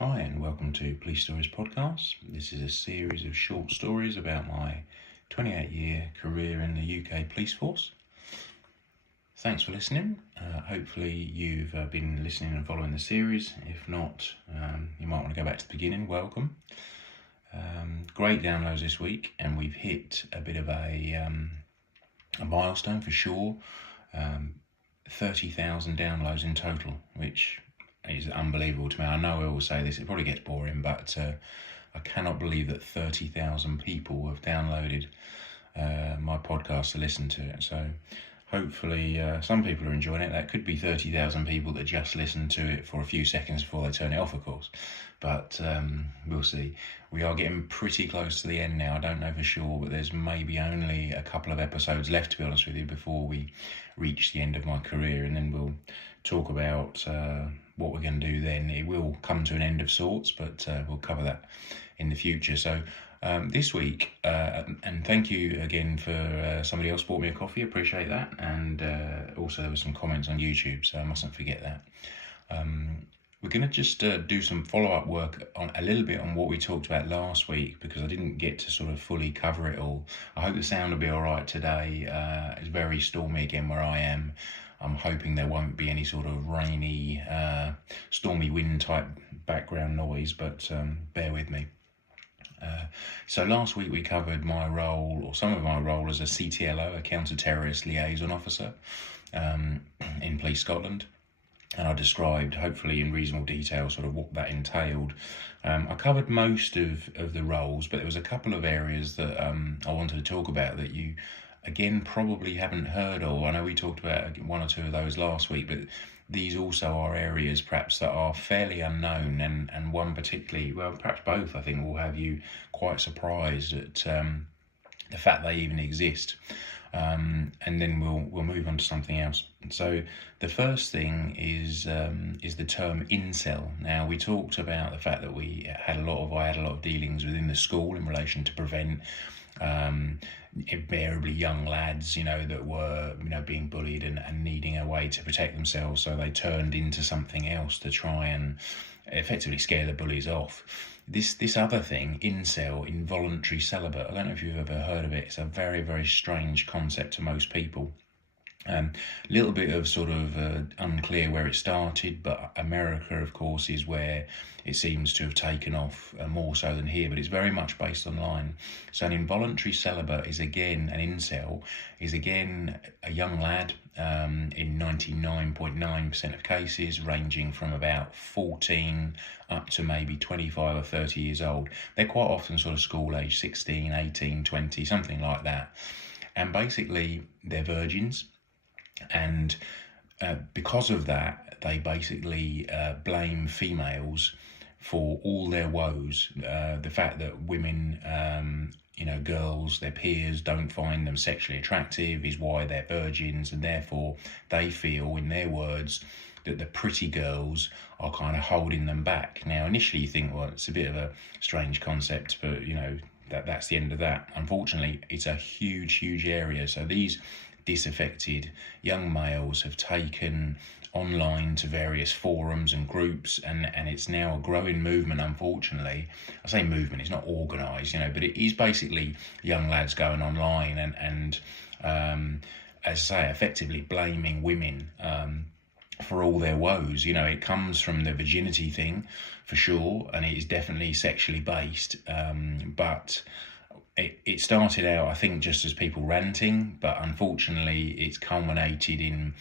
Hi and welcome to Police Stories Podcast. This is a series of short stories about my 28-year career in the UK Police Force. Thanks for listening. Hopefully you've been listening and following the series. If not, you might want to go back to the beginning. Welcome. Great downloads this week, and we've hit a bit of a milestone for sure. 30,000 downloads in total, which is unbelievable to me. I know I always say this, it probably gets boring, but I cannot believe that 30,000 people have downloaded my podcast to listen to it. So hopefully some people are enjoying it. That could be 30,000 people that just listen to it for a few seconds before they turn it off, of course. But we'll see. We are getting pretty close to the end now. I don't know for sure, but there's maybe only a couple of episodes left, to be honest with you, before we reach the end of my career, and then we'll talk about what we're going to do then. It will come to an end of sorts, but we'll cover that in the future. So this week, and thank you again for somebody else bought me a coffee, appreciate that, and also there were some comments on YouTube, so I mustn't forget that. We're going to just do some follow-up work on a little bit on what we talked about last week, because I didn't get to sort of fully cover it all. I hope the sound will be all right today. It's very stormy again where I am. I'm hoping there won't be any sort of rainy, stormy wind type background noise, but bear with me. So last week we covered my role, or some of my role, as a CTLO, a counter-terrorist liaison officer in Police Scotland. And I described, hopefully in reasonable detail, sort of what that entailed. I covered most of the roles, but there was a couple of areas that I wanted to talk about that you, again, probably haven't heard of. I know we talked about one or two of those last week, but these also are areas perhaps that are fairly unknown, and one particularly, well, perhaps both, I think, will have you quite surprised at the fact they even exist. And then we'll move on to something else. So the first thing is the term incel. Now, we talked about the fact that I had a lot of dealings within the school in relation to prevent invariably young lads, that were, being bullied and needing a way to protect themselves. So they turned into something else to try and effectively scare the bullies off. This other thing, incel, involuntary celibate, I don't know if you've ever heard of it. It's a very, very strange concept to most people. Little bit of sort of unclear where it started, but America, of course, is where it seems to have taken off more so than here, but it's very much based online. So an involuntary celibate is again, an incel, is again a young lad in 99.9% of cases, ranging from about 14 up to maybe 25 or 30 years old. They're quite often sort of school age, 16, 18, 20, something like that. And basically, they're virgins. And because of that, they basically blame females for all their woes. The fact that women, girls, their peers don't find them sexually attractive is why they're virgins, and therefore they feel, in their words, that the pretty girls are kind of holding them back. Now, initially you think, well, it's a bit of a strange concept, but, that's the end of that. Unfortunately, it's a huge, huge area. So these disaffected young males have taken online to various forums and groups, and it's now a growing movement. Unfortunately, I say movement, it's not organised, but it is basically young lads going online and as I say, effectively blaming women for all their woes. It comes from the virginity thing for sure, and it is definitely sexually based, but it started out, I think, just as people ranting, but unfortunately it's culminated in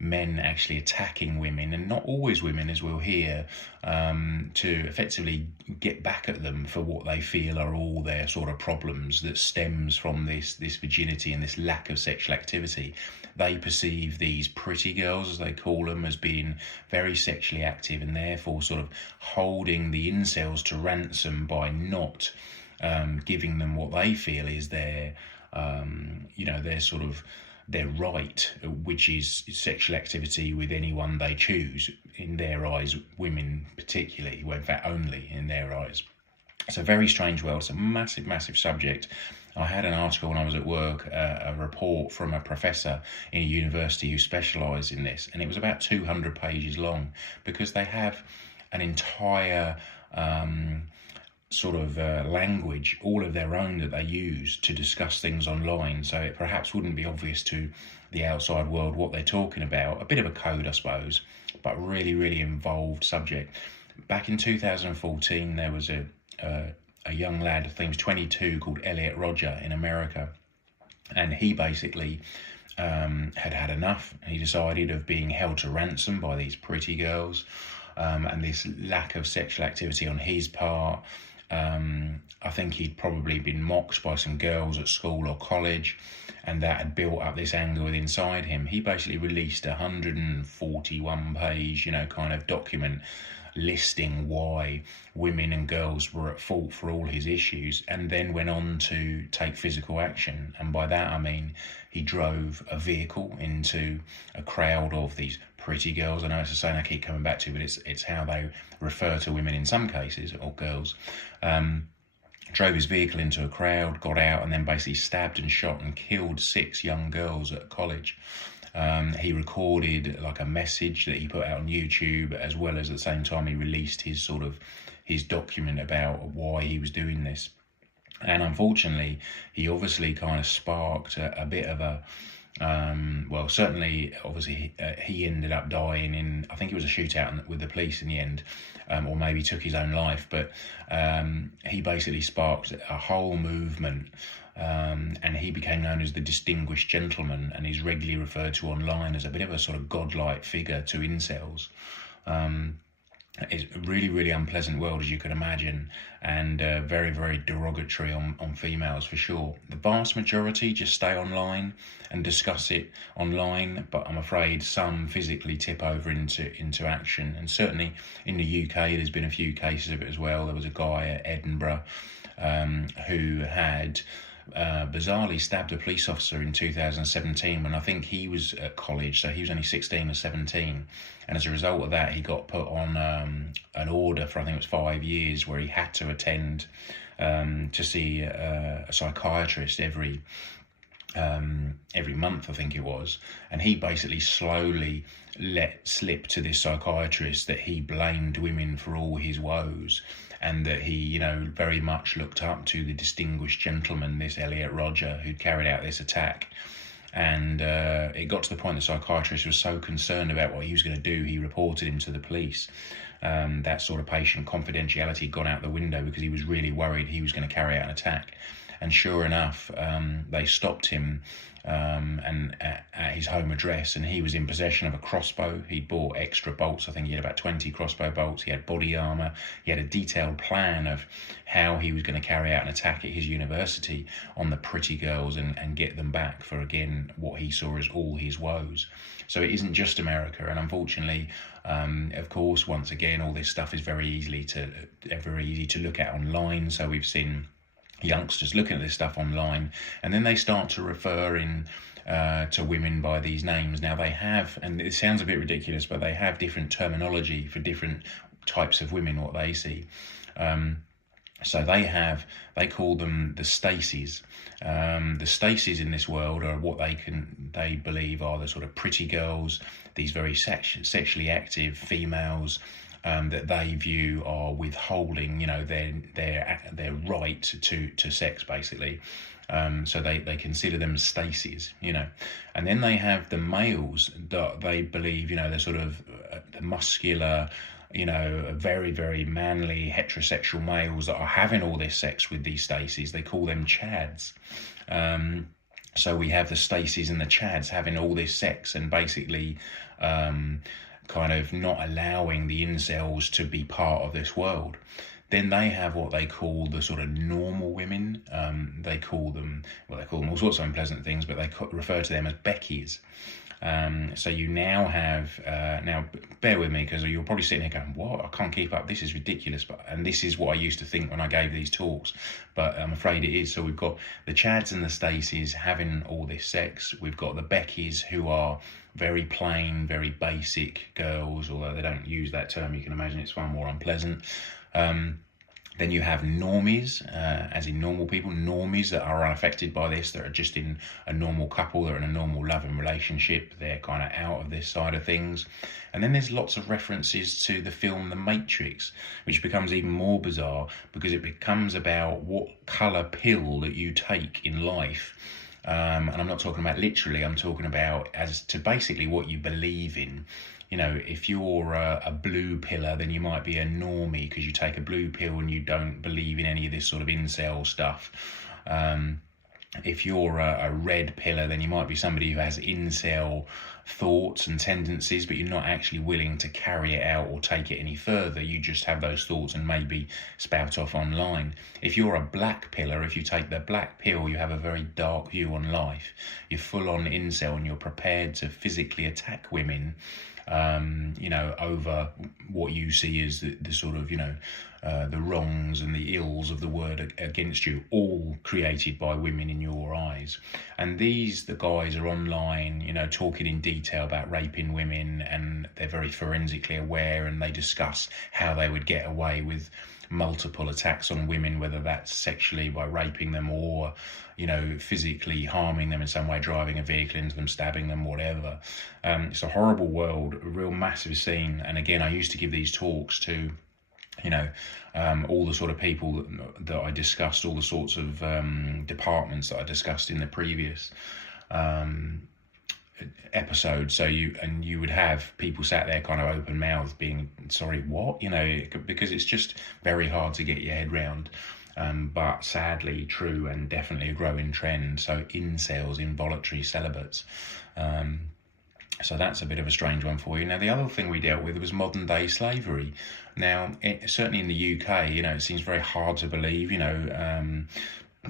men actually attacking women, and not always women, as we'll hear, to effectively get back at them for what they feel are all their sort of problems that stems from this virginity and this lack of sexual activity. They perceive these pretty girls, as they call them, as being very sexually active, and therefore sort of holding the incels to ransom by not giving them what they feel is their sort of their right, which is sexual activity with anyone they choose. In their eyes, women particularly, well, in fact only in their eyes. It's a very strange world. It's a massive, massive subject. I had an article when I was at work, a report from a professor in a university who specialised in this, and it was about 200 pages long, because they have an entire sort of language all of their own that they use to discuss things online, so it perhaps wouldn't be obvious to the outside world what they're talking about. A bit of a code, I suppose, but really, really involved subject. Back in 2014, there was a young lad, I think he was 22, called Elliot Rodger in America, and he basically had had enough. He decided of being held to ransom by these pretty girls, and this lack of sexual activity on his part. I think he'd probably been mocked by some girls at school or college, and that had built up this anger within inside him. He basically released a 141-page, kind of document listing why women and girls were at fault for all his issues, and then went on to take physical action. And by that I mean he drove a vehicle into a crowd of these pretty girls. I know it's a saying I keep coming back to, but it's how they refer to women in some cases, or girls. Drove his vehicle into a crowd, got out, and then basically stabbed and shot and killed 6 young girls at college. He recorded like a message that he put out on YouTube, as well as at the same time he released his document about why he was doing this. And unfortunately, he obviously kind of sparked a bit of a certainly, obviously, he ended up dying in, I think it was a shootout with the police in the end, or maybe took his own life. But he basically sparked a whole movement, and he became known as the Distinguished Gentleman, and he's regularly referred to online as a bit of a sort of godlike figure to incels. It's a really, really unpleasant world, as you can imagine, and very, very derogatory on females for sure. The vast majority just stay online and discuss it online, but I'm afraid some physically tip over into action. And certainly in the UK, there's been a few cases of it as well. There was a guy at Edinburgh who had bizarrely stabbed a police officer in 2017 when I think he was at college, so he was only 16 or 17, and as a result of that he got put on an order for, I think it was 5 years, where he had to attend to see a psychiatrist every month, I think it was. And he basically slowly let slip to this psychiatrist that he blamed women for all his woes, and that he, very much looked up to the Distinguished Gentleman, this Elliot Rodger, who'd carried out this attack. And it got to the point the psychiatrist was so concerned about what he was going to do, he reported him to the police. That sort of patient confidentiality had gone out the window because he was really worried he was going to carry out an attack. And sure enough, they stopped him and at his home address, and he was in possession of a crossbow. He'd bought extra bolts. I think he had about 20 crossbow bolts. He had body armour. He had a detailed plan of how he was going to carry out an attack at his university on the pretty girls and get them back for, again, what he saw as all his woes. So it isn't just America, and unfortunately, of course, once again, all this stuff is very easy to look at online. So we've seen youngsters looking at this stuff online, and then they start to refer to women by these names. Now they have, and it sounds a bit ridiculous, but they have different terminology for different types of women, what they see. So they call them the Stacys. The Stacys in this world are what they believe are the sort of pretty girls, these very sexually active females, that they view are withholding, their right to sex, basically. So they consider them Stacys, and then they have the males that they believe, they're sort of the muscular, very, very manly heterosexual males that are having all this sex with these Stacys. They call them Chads. So we have the Stacys and the Chads having all this sex, and basically kind of not allowing the incels to be part of this world. Then they have what they call the sort of normal women. They call them all sorts of unpleasant things, but they refer to them as Beckies. So you now have, now bear with me, because you're probably sitting there going, what? I can't keep up. This is ridiculous. And this is what I used to think when I gave these talks, but I'm afraid it is. So we've got the Chads and the Stacys having all this sex. We've got the Beckies, who are very plain, very basic girls, although they don't use that term. You can imagine it's far more unpleasant. Then you have normies, as in normal people, normies that are unaffected by this, that are just in a normal couple, they're in a normal loving relationship, they're kind of out of this side of things. And then there's lots of references to the film The Matrix, which becomes even more bizarre because it becomes about what colour pill that you take in life. And I'm not talking about literally, I'm talking about as to basically what you believe in. You know, if you're a blue pillar, then you might be a normie because you take a blue pill and you don't believe in any of this sort of incel stuff. If you're a red pillar, then you might be somebody who has incel thoughts and tendencies, but you're not actually willing to carry it out or take it any further. You just have those thoughts and maybe spout off online. If you're a black pillar, if you take the black pill, you have a very dark view on life. You're full on incel and you're prepared to physically attack women, over what you see as the sort of, the wrongs and the ills of the word against you, all created by women in your eyes. And the guys are online, talking in detail about raping women, and they're very forensically aware, and they discuss how they would get away with multiple attacks on women, whether that's sexually by raping them or physically harming them in some way, driving a vehicle into them, stabbing them, whatever. It's a horrible world, a real massive scene. And again, I used to give these talks to all the sort of people that I discussed, all the sorts of departments that I discussed in the previous episode. So you would have people sat there kind of open mouthed being, sorry, what? Because it's just very hard to get your head round. But sadly true, and definitely a growing trend. So incels, involuntary celibates. So that's a bit of a strange one for you. Now, the other thing we dealt with was modern day slavery. Now, certainly in the UK, it seems very hard to believe,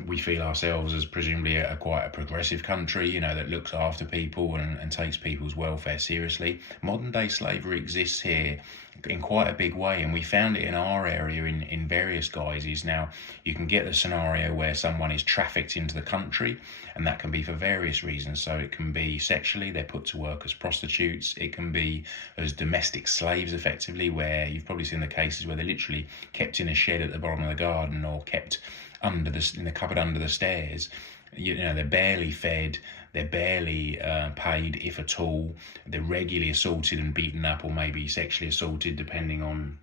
we feel ourselves as presumably quite a progressive country, that looks after people and takes people's welfare seriously. Modern day slavery exists here in quite a big way, and we found it in our area in various guises. Now, you can get the scenario where someone is trafficked into the country, and that can be for various reasons. So it can be sexually, they're put to work as prostitutes. It can be as domestic slaves, effectively, where you've probably seen the cases where they're literally kept in a shed at the bottom of the garden, or kept in the cupboard under the stairs. They're barely fed, they're barely paid, if at all. They're regularly assaulted and beaten up, or maybe sexually assaulted, depending on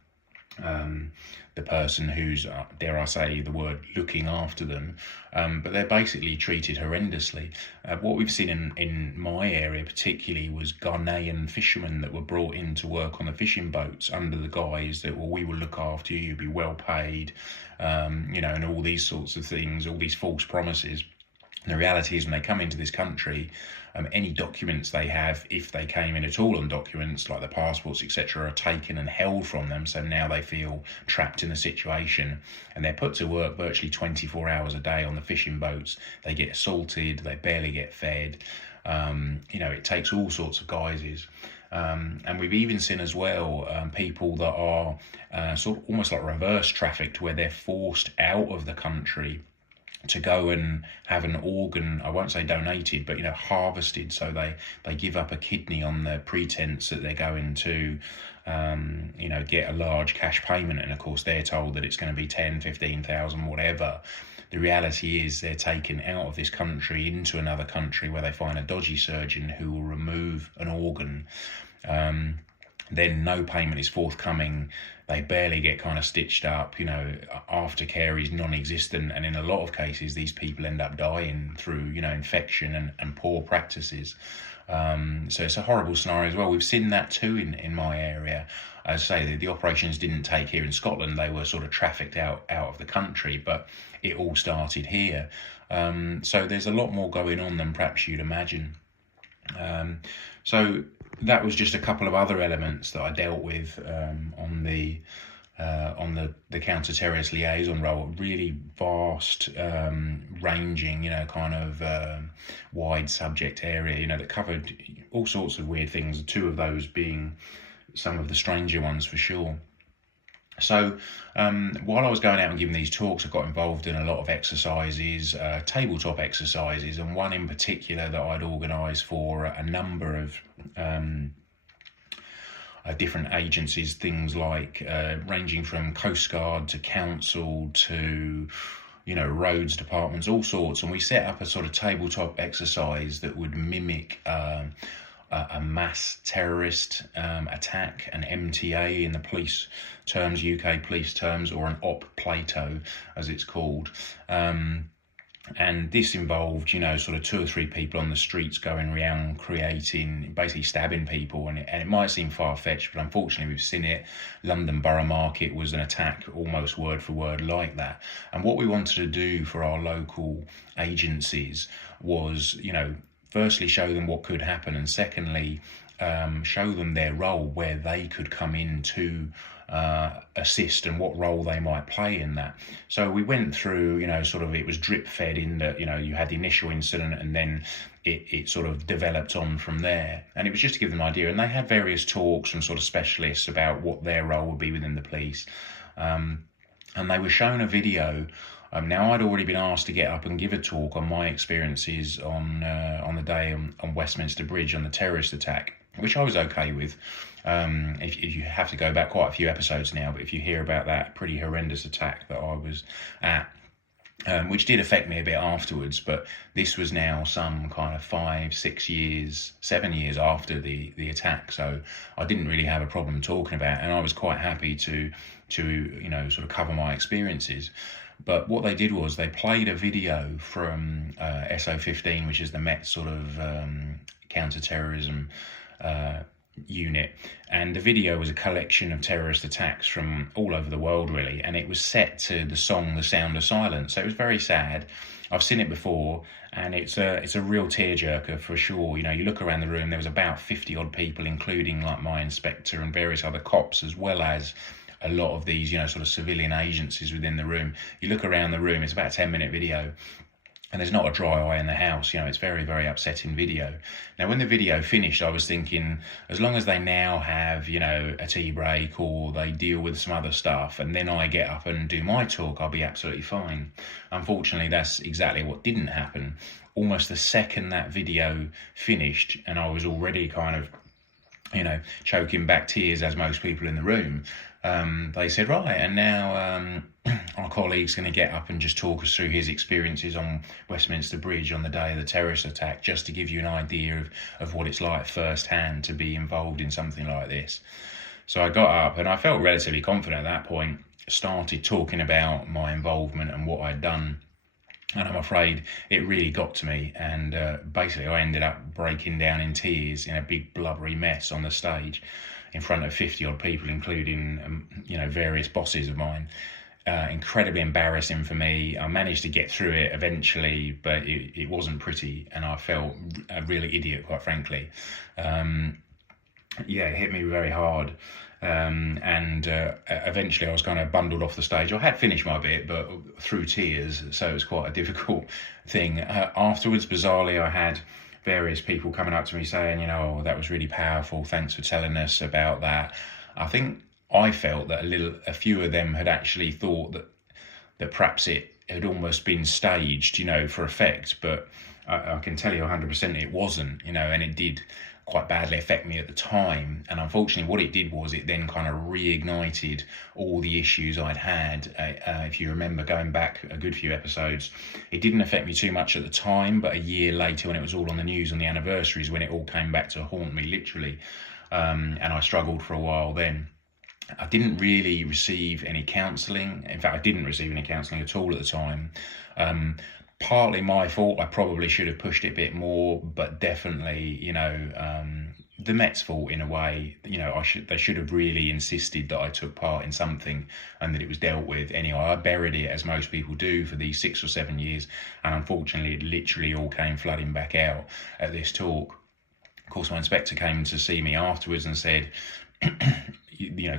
the person who's, dare I say the word, looking after them. But they're basically treated horrendously. What we've seen in my area particularly was Ghanaian fishermen that were brought in to work on the fishing boats under the guise that, we will look after you, you'll be well paid, and all these sorts of things, all these false promises. And the reality is, when they come into this country, any documents they have, if they came in at all on documents, like the passports, etc., are taken and held from them. So now they feel trapped in the situation, and they're put to work virtually 24 hours a day on the fishing boats. They get assaulted, they barely get fed. It takes all sorts of guises. And we've even seen as well people that are sort of almost like reverse trafficked, where they're forced out of the country to go and have an organ, I won't say donated, but harvested. So they give up a kidney on the pretense that they're going to get a large cash payment, and of course they're told that it's going to be 10, 15,000, whatever. The reality is they're taken out of this country into another country where they find a dodgy surgeon who will remove an organ. Then no payment is forthcoming. They barely get kind of stitched up. Aftercare is non-existent, and in a lot of cases these people end up dying through infection and poor practices. So it's a horrible scenario as well. We've seen that too in my area. As I say, the operations didn't take here in Scotland. They were sort of trafficked out of the country, but it all started here. So there's a lot more going on than perhaps you'd imagine. So that was just a couple of other elements that I dealt with on the counter-terrorist liaison role. Really vast, ranging, wide subject area, that covered all sorts of weird things. Two of those being some of the stranger ones for sure. So while I was going out and giving these talks, I got involved in a lot of exercises, tabletop exercises, and one in particular that I'd organised for a number of different agencies, things like ranging from Coast Guard to council to roads departments, all sorts. And we set up a sort of tabletop exercise that would mimic a mass terrorist attack, an MTA in the police terms, UK police terms, or an op Plato as it's called. And this involved, sort of 2 or 3 people on the streets going around basically stabbing people. And it might seem far-fetched, but unfortunately we've seen it. London Borough Market was an attack almost word for word like that. And what we wanted to do for our local agencies was, firstly show them what could happen, and secondly, show them their role, where they could come in to assist and what role they might play in that. So we went through, it was drip fed in that, you had the initial incident and then it sort of developed on from there. And it was just to give them an idea. And they had various talks from sort of specialists about what their role would be within the police. And they were shown a video. Now, I'd already been asked to get up and give a talk on my experiences on the day on Westminster Bridge on the terrorist attack, which I was okay with. If you have to go back quite a few episodes now, but if you hear about that pretty horrendous attack that I was at, which did affect me a bit afterwards, but this was now some kind of 5, 6 years, 7 years after the attack, so I didn't really have a problem talking about it, and I was quite happy to sort of cover my experiences. But what they did was they played a video from SO15, which is the Met sort of counter-terrorism unit, and the video was a collection of terrorist attacks from all over the world, really, and it was set to the song The Sound of Silence. So it was very sad. I've seen it before, and it's a real tearjerker for sure. You look around the room, there was about 50 odd people, including like my inspector and various other cops, as well as a lot of these sort of civilian agencies within the room. You look around the room, it's about a 10-minute video, and there's not a dry eye in the house. It's very, very upsetting video. Now, when the video finished, I was thinking, as long as they now have, a tea break or they deal with some other stuff, and then I get up and do my talk, I'll be absolutely fine. Unfortunately, that's exactly what didn't happen. Almost the second that video finished, and I was already kind of, choking back tears, as most people in the room, they said, right, and now our colleague's going to get up and just talk us through his experiences on Westminster Bridge on the day of the terrorist attack, just to give you an idea of what it's like firsthand to be involved in something like this. So I got up, and I felt relatively confident at that point, started talking about my involvement and what I'd done. And I'm afraid it really got to me, and basically I ended up breaking down in tears in a big blubbery mess on the stage in front of 50 odd people, including various bosses of mine. Incredibly embarrassing for me. I managed to get through it eventually, but it wasn't pretty, and I felt a really idiot, quite frankly. It hit me very hard. Eventually I was kind of bundled off the stage. I had finished my bit, but through tears, so it was quite a difficult thing. Afterwards, bizarrely, I had various people coming up to me saying, oh, that was really powerful, thanks for telling us about that. I think I felt that a few of them had actually thought that perhaps it had almost been staged, for effect, but I can tell you 100% it wasn't, and it did quite badly affect me at the time. And unfortunately what it did was it then kind of reignited all the issues I'd had. If you remember going back a good few episodes, it didn't affect me too much at the time, but a year later when it was all on the news on the anniversaries, when it all came back to haunt me literally, and I struggled for a while then. I didn't really receive any counselling. In fact, I didn't receive any counselling at all at the time. Partly my fault. I probably should have pushed it a bit more, but definitely, the Met's fault in a way. They should have really insisted that I took part in something and that it was dealt with. Anyway, I buried it, as most people do, for these 6 or 7 years, and unfortunately it literally all came flooding back out at this talk. Of course, my inspector came to see me afterwards and said,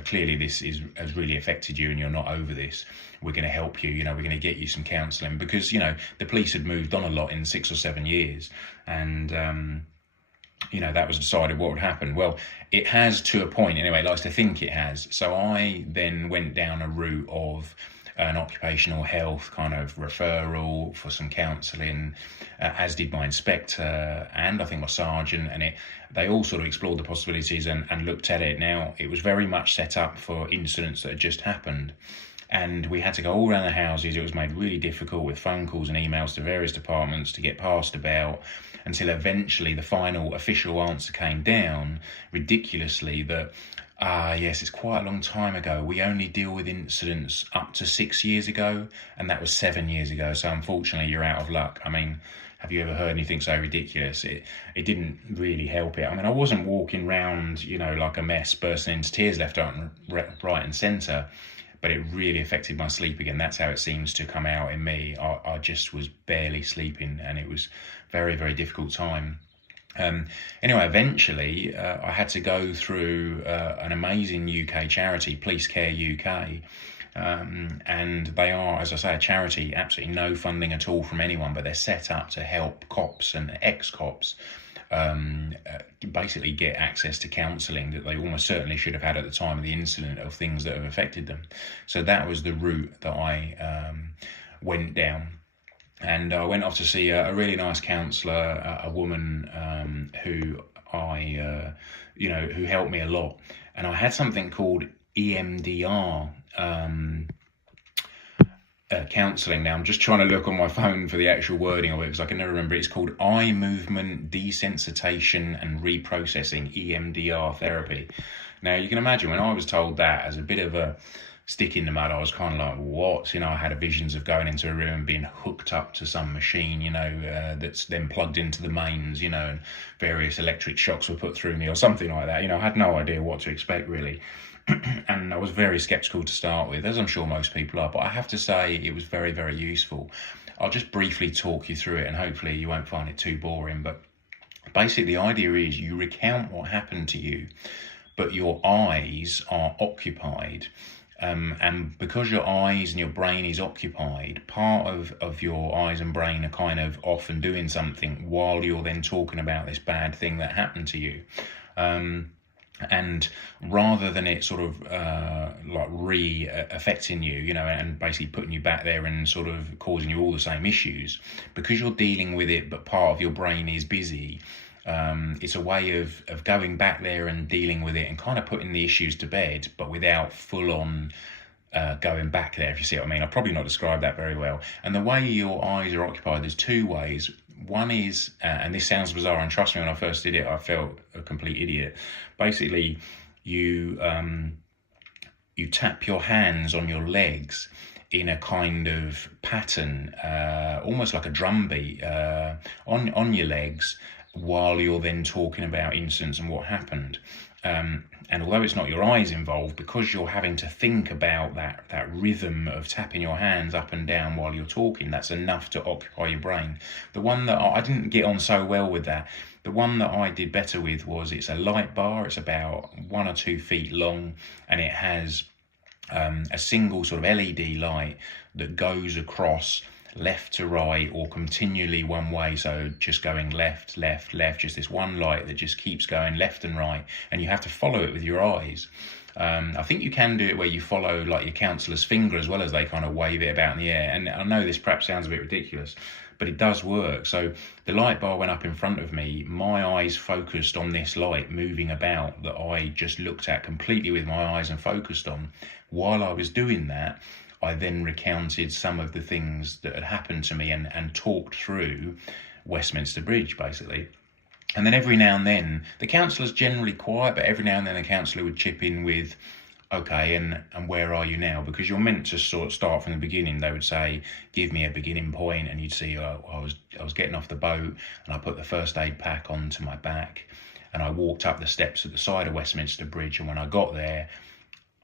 clearly this has really affected you and you're not over this. We're going to help you, we're going to get you some counselling, because, the police had moved on a lot in 6 or 7 years, and, that was decided what would happen. Well, it has to a point, anyway, likes to think it has. So I then went down a route of an occupational health kind of referral for some counselling, as did my inspector and I think my sergeant, and they all sort of explored the possibilities and looked at it. Now, it was very much set up for incidents that had just happened, and we had to go all around the houses. It was made really difficult with phone calls and emails to various departments to get passed about, until eventually the final official answer came down, ridiculously, that yes, it's quite a long time ago. We only deal with incidents up to 6 years ago, and that was 7 years ago. So unfortunately, you're out of luck. I mean, have you ever heard anything so ridiculous? It didn't really help it. I mean, I wasn't walking round, like a mess, bursting into tears left, right and centre, but it really affected my sleep again. That's how it seems to come out in me. I just was barely sleeping, and it was very, very difficult time. Anyway, eventually I had to go through an amazing UK charity, Police Care UK, and they are, as I say, a charity, absolutely no funding at all from anyone, but they're set up to help cops and ex-cops basically get access to counselling that they almost certainly should have had at the time of the incident, of things that have affected them. So that was the route that I went down. And I went off to see a really nice counsellor, a woman who who helped me a lot. And I had something called EMDR counselling. Now, I'm just trying to look on my phone for the actual wording of it because I can never remember. It's called Eye Movement Desensitization and Reprocessing, EMDR therapy. Now, you can imagine when I was told that, as a bit of a stick in the mud, I was kind of like, what? I had visions of going into a room and being hooked up to some machine, that's then plugged into the mains, and various electric shocks were put through me or something like that. I had no idea what to expect, really. And I was very sceptical to start with, as I'm sure most people are, but I have to say it was very, very useful. I'll just briefly talk you through it, and hopefully you won't find it too boring. But basically the idea is you recount what happened to you, but your eyes are occupied. And because your eyes and your brain is occupied, part of your eyes and brain are kind of off and doing something while you're then talking about this bad thing that happened to you. And rather than it sort of affecting you, and basically putting you back there and sort of causing you all the same issues, because you're dealing with it, but part of your brain is busy. It's a way of going back there and dealing with it and kind of putting the issues to bed, but without full on going back there, if you see what I mean. I've probably not described that very well. And the way your eyes are occupied, there's two ways. One is, and this sounds bizarre, and trust me, when I first did it, I felt a complete idiot. Basically, you tap your hands on your legs in a kind of pattern, almost like a drum beat, on your legs, while you're then talking about incidents and what happened. And although it's not your eyes involved, because you're having to think about that rhythm of tapping your hands up and down while you're talking, that's enough to occupy your brain. The one that I didn't get on so well with that, the one that I did better with was, it's a light bar. It's about 1 or 2 feet long, and it has a single sort of LED light that goes across left to right or continually one way, so just going left, just this one light that just keeps going left and right, and you have to follow it with your eyes. I think you can do it where you follow like your counsellor's finger as well, as they kind of wave it about in the air. And I know this perhaps sounds a bit ridiculous, but it does work. So the light bar went up in front of me, my eyes focused on this light moving about that I just looked at completely with my eyes and focused on. While I was doing that, I then recounted some of the things that had happened to me and talked through Westminster Bridge, basically. And then every now and then, the counsellor's generally quiet, but every now and then the counsellor would chip in with, okay, and where are you now? Because you're meant to sort of start from the beginning. They would say, give me a beginning point, and you'd see, I was getting off the boat, and I put the first aid pack onto my back, and I walked up the steps at the side of Westminster Bridge, and when I got there,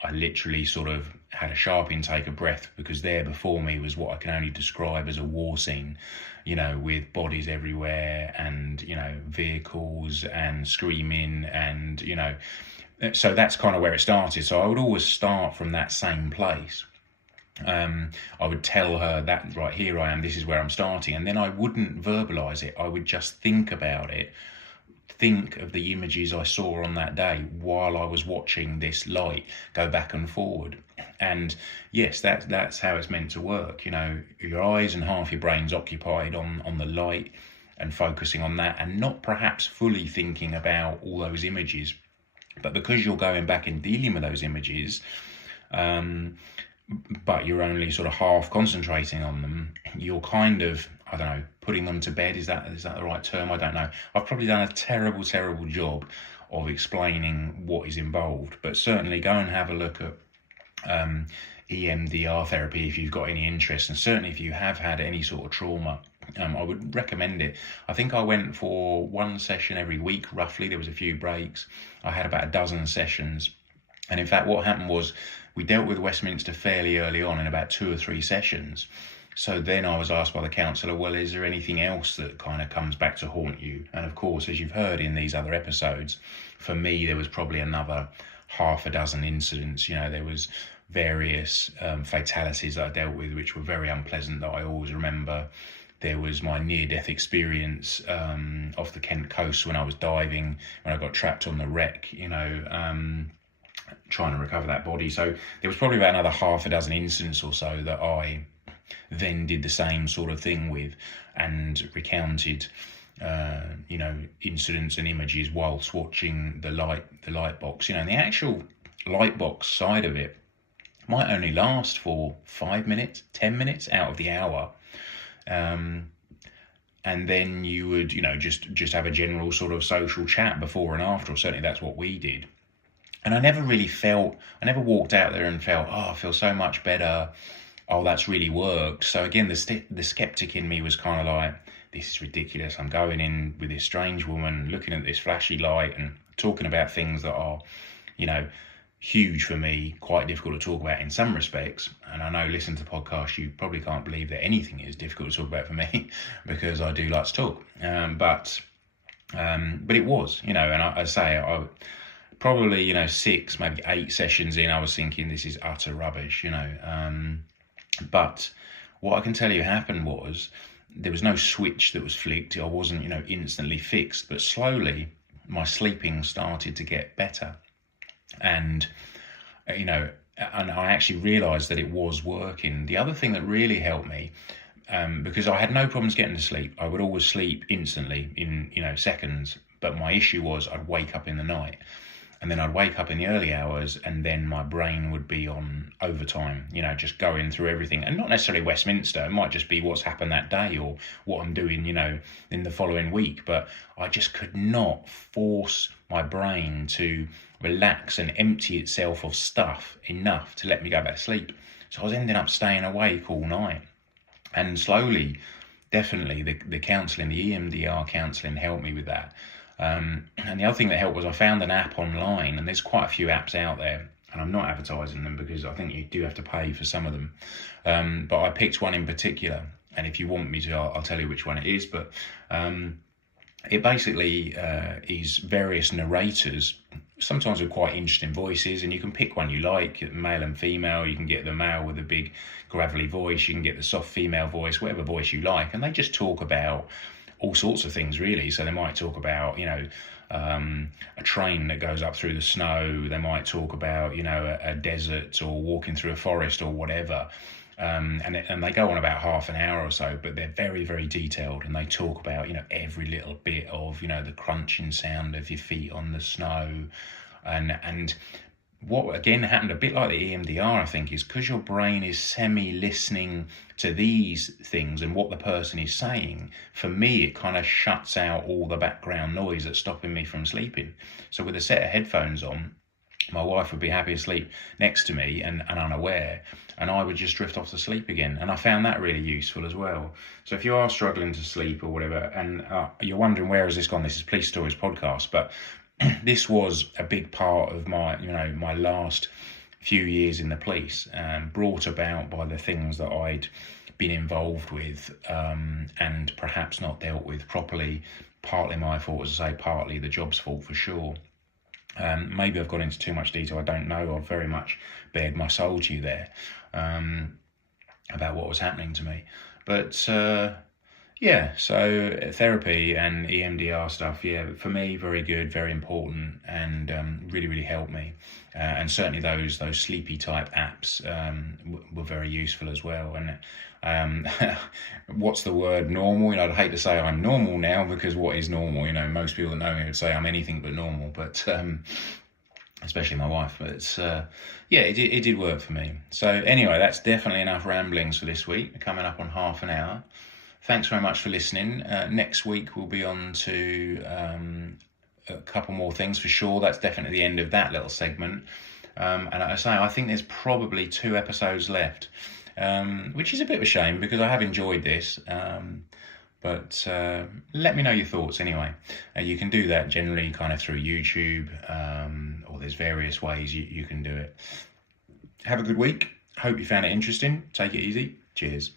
I literally sort of had a sharp intake of breath, because there before me was what I can only describe as a war scene, with bodies everywhere and, vehicles and screaming and, so that's kind of where it started. So I would always start from that same place. I would tell her that, right, here I am, this is where I'm starting. And then I wouldn't verbalise it. I would just think about it. Think of the images I saw on that day while I was watching this light go back and forward. And yes, that's how it's meant to work. Your eyes and half your brain's occupied on the light and focusing on that, and not perhaps fully thinking about all those images. But because you're going back and dealing with those images, but you're only sort of half concentrating on them, you're kind of, I don't know, putting them to bed. Is that the right term? I don't know. I've probably done a terrible job of explaining what is involved, but certainly go and have a look at EMDR therapy if you've got any interest, and certainly if you have had any sort of trauma. I would recommend it. I think I went for one session every week, roughly. There was a few breaks. I had about a dozen sessions. And in fact, what happened was we dealt with Westminster fairly early on in about 2 or 3 sessions. So then I was asked by the counsellor, well, is there anything else that kind of comes back to haunt you? And of course, as you've heard in these other episodes, for me, there was probably another half a dozen incidents. There was various fatalities that I dealt with, which were very unpleasant, that I always remember. There was my near-death experience off the Kent coast when I was diving, when I got trapped on the wreck, trying to recover that body. So there was probably about another half a dozen incidents or so that I then did the same sort of thing with, and recounted, incidents and images whilst watching the light box. And the actual light box side of it might only last for 5 minutes, 10 minutes out of the hour. And then you would, just have a general sort of social chat before and after, or certainly that's what we did. And I never walked out there and felt, I feel so much better. Oh, that's really worked. So again, the skeptic in me was kind of like, this is ridiculous. I'm going in with this strange woman, looking at this flashy light and talking about things that are, huge for me, quite difficult to talk about in some respects. And I know, listening to podcasts, you probably can't believe that anything is difficult to talk about for me, because I do like to talk. But it was, and I say, I probably, 6, maybe 8 sessions in, I was thinking, this is utter rubbish, But what I can tell you happened was, there was no switch that was flicked. I wasn't, instantly fixed, but slowly my sleeping started to get better. And I actually realised that it was working. The other thing that really helped me, because I had no problems getting to sleep. I would always sleep instantly in, seconds. But my issue was I'd wake up in the night, and then I'd wake up in the early hours, and then my brain would be on overtime, just going through everything. And not necessarily Westminster. It might just be what's happened that day, or what I'm doing, in the following week. But I just could not force my brain to relax and empty itself of stuff enough to let me go back to sleep. So I was ending up staying awake all night. And slowly, definitely, the counselling, the EMDR counselling helped me with that. And the other thing that helped was I found an app online, and there's quite a few apps out there, and I'm not advertising them because I think you do have to pay for some of them. But I picked one in particular, and if you want me to, I'll tell you which one it is. But it basically is various narrators, sometimes with quite interesting voices, and you can pick one you like, male and female. You can get the male with a big gravelly voice, you can get the soft female voice, whatever voice you like, and they just talk about all sorts of things, really. So they might talk about, a train that goes up through the snow. They might talk about, a desert, or walking through a forest, or whatever. And they go on about half an hour or so, but they're very, very detailed, and they talk about, every little bit of, the crunching sound of your feet on the snow. And what again happened, a bit like the EMDR, I think, is because your brain is semi-listening to these things and what the person is saying. For me, it kind of shuts out all the background noise that's stopping me from sleeping. So with a set of headphones on, my wife would be happy asleep next to me and unaware, and I would just drift off to sleep again. And I found that really useful as well. So if you are struggling to sleep or whatever, and you're wondering where has this gone, this is Police Stories podcast, but this was a big part of my, my last few years in the police, brought about by the things that I'd been involved with, and perhaps not dealt with properly. Partly my fault, as I say, partly the job's fault for sure. Maybe I've gone into too much detail, I don't know. I've very much bared my soul to you there, about what was happening to me. But Yeah, so therapy and EMDR stuff, yeah, for me, very good, very important, and really, really helped me. And certainly those sleepy type apps were very useful as well. And what's the word normal? I'd hate to say I'm normal now, because what is normal? Most people that know me would say I'm anything but normal, but especially my wife. But yeah, it did work for me. So anyway, that's definitely enough ramblings for this week. We're coming up on half an hour. Thanks very much for listening. Next week we'll be on to a couple more things for sure. That's definitely the end of that little segment. And I think there's probably 2 episodes left, which is a bit of a shame because I have enjoyed this. But let me know your thoughts anyway. You can do that generally kind of through YouTube, or there's various ways you can do it. Have a good week. Hope you found it interesting. Take it easy. Cheers.